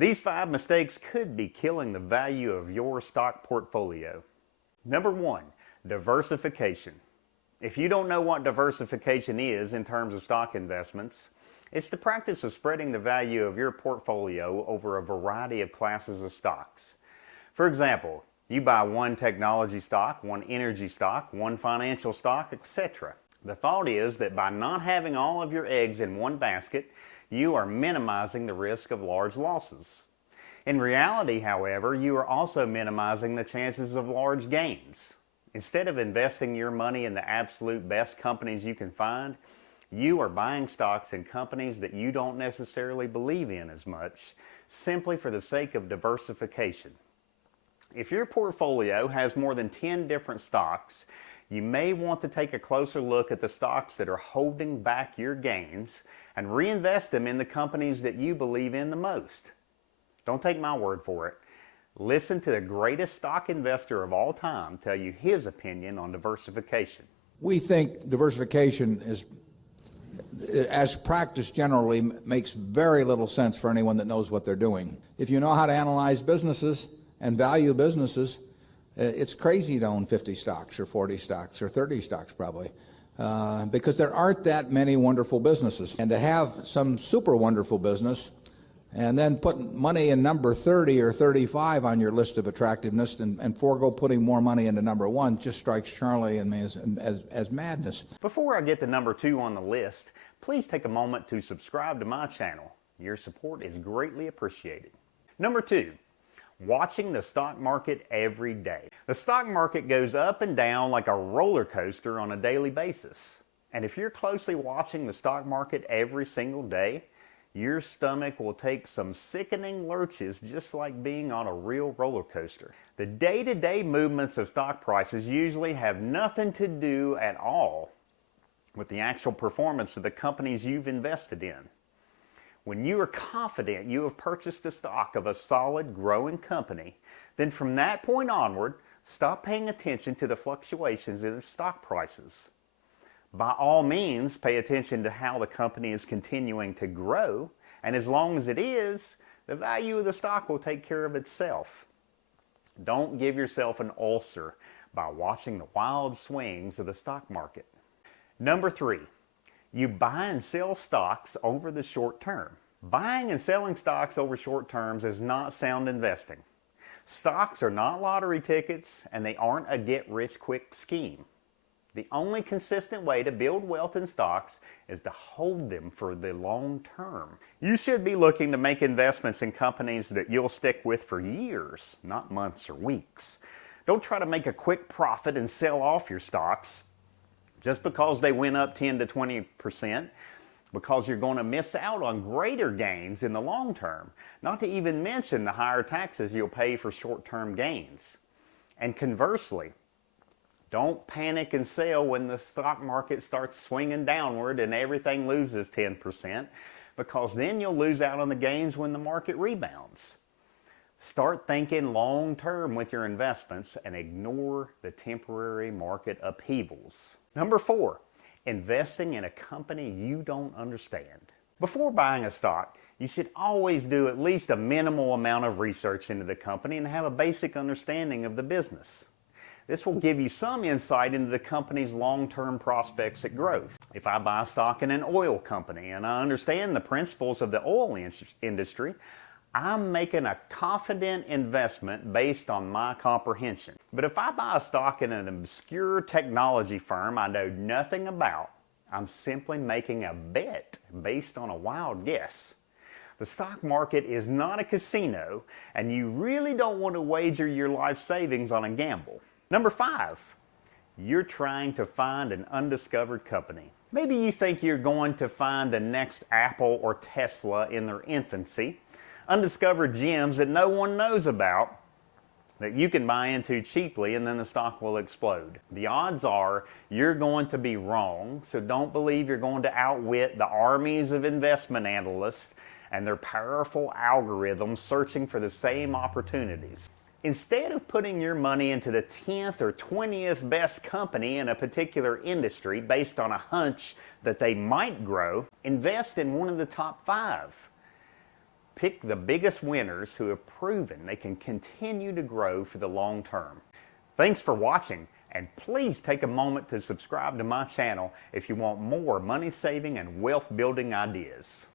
These 5 mistakes could be killing the value of your stock portfolio. Number 1, diversification. If you don't know what diversification is in terms of stock investments, it's the practice of spreading the value of your portfolio over a variety of classes of stocks. For example, you buy one technology stock, one energy stock, one financial stock, etc. The thought is that by not having all of your eggs in one basket, you are minimizing the risk of large losses. In reality, however, you are also minimizing the chances of large gains. Instead of investing your money in the absolute best companies you can find, you are buying stocks in companies that you don't necessarily believe in as much, simply for the sake of diversification. If your portfolio has more than 10 different stocks, you may want to take a closer look at the stocks that are holding back your gains and reinvest them in the companies that you believe in the most. Don't take my word for it. Listen to the greatest stock investor of all time tell you his opinion on diversification. We think diversification is, as practiced generally, makes very little sense for anyone that knows what they're doing. If you know how to analyze businesses and value businesses, it's crazy to own 50 stocks or 40 stocks or 30 stocks probably, because there aren't that many wonderful businesses. And to have some super wonderful business and then put money in number 30 or 35 on your list of attractiveness and forego putting more money into number 1 just strikes Charlie and me as madness. Before I get to number 2 on the list, please take a moment to subscribe to my channel. Your support is greatly appreciated. Number 2, watching the stock market every day. The stock market goes up and down like a roller coaster on a daily basis. And if you're closely watching the stock market every single day, your stomach will take some sickening lurches, just like being on a real roller coaster. The day-to-day movements of stock prices usually have nothing to do at all with the actual performance of the companies you've invested in. When you are confident you have purchased the stock of a solid, growing company, then from that point onward, stop paying attention to the fluctuations in the stock prices. By all means, pay attention to how the company is continuing to grow, and as long as it is, the value of the stock will take care of itself. Don't give yourself an ulcer by watching the wild swings of the stock market. Number 3, you buy and sell stocks over the short term. Buying and selling stocks over short terms is not sound investing. Stocks are not lottery tickets, and they aren't a get-rich-quick scheme. The only consistent way to build wealth in stocks is to hold them for the long term. You should be looking to make investments in companies that you'll stick with for years, not months or weeks. Don't try to make a quick profit and sell off your stocks just because they went up 10 to 20%, because you're going to miss out on greater gains in the long term, not to even mention the higher taxes you'll pay for short-term gains. And conversely, don't panic and sell when the stock market starts swinging downward and everything loses 10%, because then you'll lose out on the gains when the market rebounds. Start thinking long-term with your investments and ignore the temporary market upheavals. Number 4, investing in a company you don't understand. Before buying a stock, you should always do at least a minimal amount of research into the company and have a basic understanding of the business. This will give you some insight into the company's long-term prospects at growth. If I buy stock in an oil company and I understand the principles of the oil industry, I'm making a confident investment based on my comprehension. But if I buy a stock in an obscure technology firm I know nothing about, I'm simply making a bet based on a wild guess. The stock market is not a casino, and you really don't want to wager your life savings on a gamble. Number 5, you're trying to find an undiscovered company. Maybe you think you're going to find the next Apple or Tesla in their infancy, undiscovered gems that no one knows about, that you can buy into cheaply and then the stock will explode. The odds are you're going to be wrong, so don't believe you're going to outwit the armies of investment analysts and their powerful algorithms searching for the same opportunities. Instead of putting your money into the 10th or 20th best company in a particular industry based on a hunch that they might grow, invest in one of the top 5. Pick the biggest winners who have proven they can continue to grow for the long term. Thanks for watching, and please take a moment to subscribe to my channel if you want more money saving and wealth building ideas.